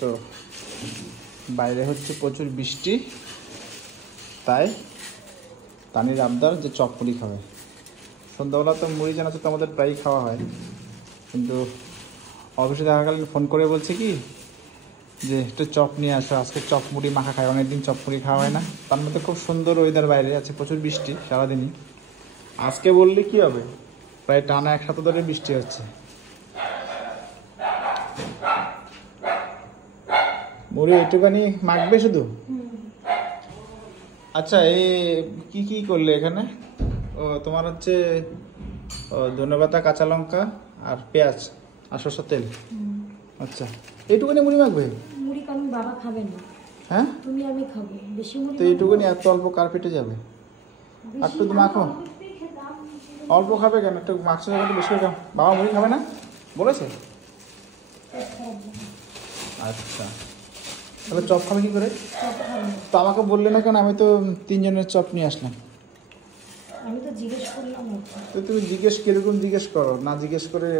তো বাইরে হচ্ছে প্রচুর বৃষ্টি, তাই তানির আবদার যে চপ মুড়ি খাবে। সন্ধ্যাবেলা তো মুড়ি জানাচ্ছে তো আমাদের প্রায়ই খাওয়া হয়, কিন্তু অফিসে থাকাকালীন ফোন করে বলছে কি যে একটু চপ নিয়ে আসো, আজকে চপ মুড়ি মাখা খায়, অনেকদিন চপ মুড়ি খাওয়া হয় না। তার মধ্যে খুব সুন্দর ওয়েদার, বাইরে আছে প্রচুর বৃষ্টি সারাদিনই। আজকে বললে কি হবে, প্রায় টানা 1 সপ্তাহ ধরে বৃষ্টি হচ্ছে। মুড়ি একটুখানি মাখবে শুধু? আচ্ছা, এই কি কি করলে এখানে? ও তোমার হচ্ছে ধনেপাতা, কাঁচা লঙ্কা আর পেঁয়াজ আর সরষের তেল। আচ্ছা, এইটুকুনি মুড়ি মাখবে? মুড়ি কারণ বাবা খাবে না। হ্যাঁ, তুমি আমি খাবো, বেশি মুড়ি তো এইটুকুনি এত অল্প কার পেটে যাবে? একটু তো মাখো। অল্প খাবে কেন? একটু মাখছো একটু বেশি করে। বাবা মুড়ি খাবে না বলেছে? আচ্ছা, তাহলে চপ খাবে কি করে? তো আমাকে বললে না কেন? আমি তো 3 জনের চপ নিয়ে আসলাম। আমি তো জিজ্ঞেস করলাম। তো তুমি জিজ্ঞেস কিরকম জিজ্ঞেস করো, না জিজ্ঞেস করে?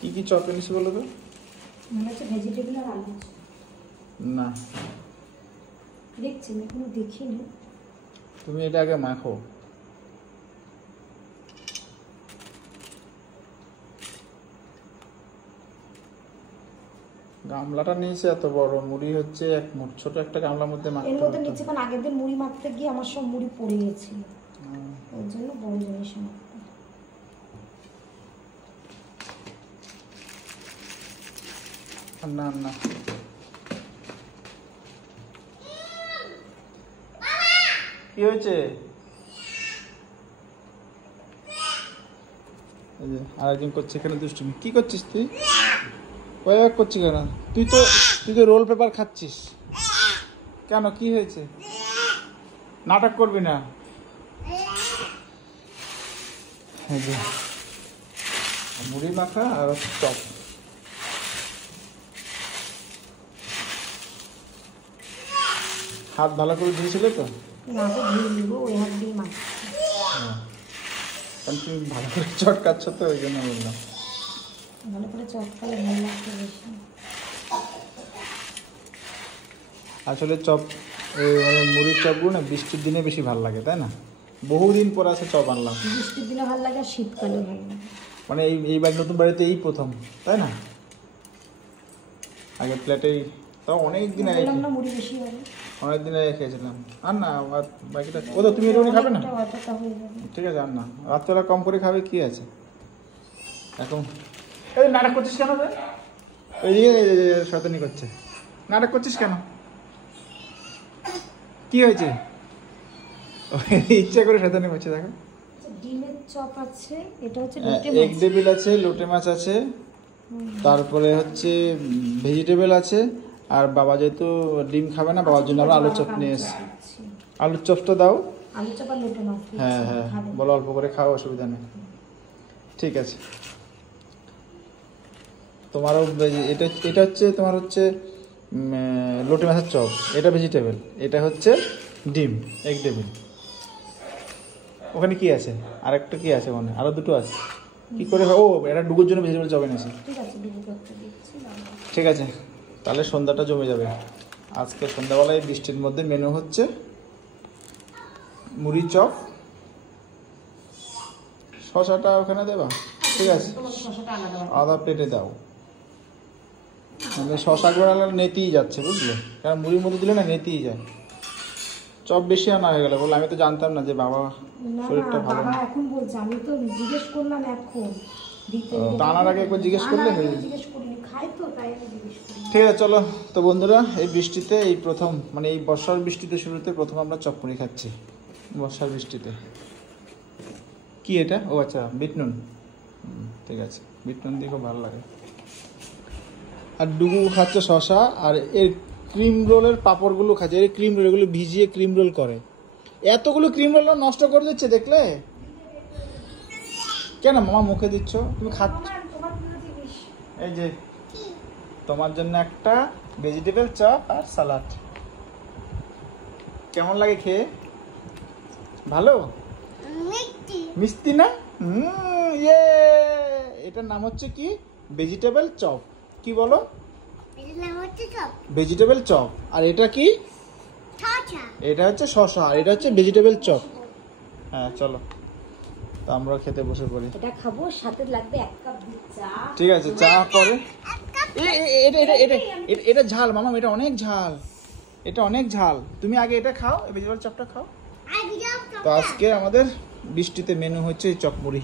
কি কি চপ এনেছি বলো তো? মনে হচ্ছে ভেজিটেবল আর আলু। না, দেখছি আমি এখনো দেখিনি। তুমি এটা আগে মাখো। গামলাটা নিয়েছে এত বড়, মুড়ি হচ্ছে এক মুঠ, ছোট একটা গামলার মধ্যে মাখতে এর মধ্যে হবে। নিচে কারণ আগের দিন মুড়ি মাখতে গিয়ে আমার সব মুড়ি পড়ে গেছিল, ওই জন্য বড় জিনিস মাখতে। না না, কি হয়েছে? আরেকজন করছে এখানে দুষ্টুমি। কি করছিস তুই? ওই করছিস কেন? তুই তো রোল পেপার খাচ্ছিস কেন? কি হয়েছে? নাটক করবি না। মুড়ি মাখা আর চপ। হাত ভালো করে ধুয়েছিল তো? না, তো ধুয়ে নিব, ওই হাত দিয়ে মাখছি। কারণ তুমি ভালো করে চটকাচ্ছ তো, ওই জন্য বললাম। ভালো করে চটকালে ভালো লাগছে বেশি। আসলে চপ, মানে মুড়ির চপগুলো না বৃষ্টির দিনে বেশি ভালো লাগে, তাই না? বহুদিন পর আছে চপ আনলাম। বৃষ্টির দিনে ভালো লাগে আর শীতকালে ভালো লাগে। মানে এইবার নতুন বাড়িতে এই প্রথম, তাই না? আগে প্লেটেই, তাও অনেক দিন আগে, মুড়ি বেশি হবে, অনেক দিন আগে খেয়েছিলাম। আর না, আর বাকিটা ও তো তুমি এরকম খাবে না? ঠিক আছে, আর না, রাত্রেবেলা কম করে খাবে, কি আছে এখন। এই নাটক করছিস কেন রে? ওইদিকে শয়তানি করছে। নাটক করছিস কেন? কি হয়েছে? ইচ্ছা করে শয়তানি করছে। দেখো, ডিমের চপ আছে, এটা হচ্ছে এগ ডেভিল আছে, লোটে মাছ আছে, তারপরে হচ্ছে ভেজিটেবল আছে। আর বাবা যেহেতু ডিম খাবে না, বাবার জন্য আমরা আলুর চপ নিয়ে এসেছি। আলুর চপটা দাও। আলু চপ আর লোটে মাছ। হ্যাঁ হ্যাঁ, বলো অল্প করে খাও, অসুবিধা নেই। ঠিক আছে, তোমারও এটা হচ্ছে তোমার হচ্ছে লোটে মাছের চপ, এটা ভেজিটেবল, এটা হচ্ছে ডিম এগ ডেভিল। ওখানে কি আছে? আর একটা কি আছে? মানে আরো দুটো আছে। কি করে? ও, এটা ডুগুর জন্য ভেজিটেবল চপ এনেছি। ঠিক আছে, তাহলে সন্ধ্যাটা জমে যাবে। আজকে সন্ধ্যাবেলায় বৃষ্টির মধ্যে মেনু হচ্ছে মুড়ি চপ। শশাটা ওখানে দেবা? ঠিক আছে, আধা প্লেটে দাও। মানে শশা করে নেতেই যাচ্ছে, বুঝলে? কারণ মুড়ির মধ্যে দিলে না নেতেই যায়। চপ বেশি আনা হয়ে গেল। বলে আমি তো জানতাম না যে বাবা শরীরটা ভালো না। এখন বলছে, আমি তো জিজ্ঞেস করলাম এখন দিতে। আনার আগে একবার জিজ্ঞেস করলে হয়ে যেত। জিজ্ঞেস করিনি, খাই তো তাই আমি জিজ্ঞেস করি। ঠিক আছে, চলো তো বন্ধুরা, এই বৃষ্টিতে, এই প্রথম, মানে এই বর্ষার বৃষ্টিতে শুরুতে প্রথম আমরা চপ মুড়ি খাচ্ছি বর্ষার বৃষ্টিতে। কি এটা? ও আচ্ছা, বিট নুন। ঠিক আছে, বিট নুন দিয়ে খুব ভালো লাগে। আর ডুগু খাচ্ছে শশা, আর এর ক্রিম রোলের পাঁপড়গুলো খাচ্ছে। এই ক্রিম রোল, এগুলো ভিজিয়ে ক্রিম রোল করে। এতগুলো ক্রিম রোল নষ্ট করে দিচ্ছে, দেখলে? কেন মামা মুখে দিচ্ছ? তুমি খাচ্ছ। এই যে তোমার জন্য একটা ভেজিটেবল চপ আর সালাড। কেমন লাগে খেয়ে? ভালো? মিষ্টি না? ইয়ে, এটার নাম হচ্ছে কি? Vegetable chop. কি বলো? Vegetable chop. আর এটা কি? এটা হচ্ছে শসা, আর এটা হচ্ছে ভেজিটেবল চপ। হ্যাঁ চলো, তো আমরা খেতে বসে পড়ি। এটা খাবো, সাথে লাগবে 1 কাপ চা। ঠিক আছে, চা পরে। এটা ঝাল মামা, এটা অনেক ঝাল, এটা অনেক ঝাল। তুমি আগে এটা খাও, ভেজিটেবল চপটা খাও। তো আজকে আমাদের বৃষ্টিতে মেনু হচ্ছে চপ মুড়ি।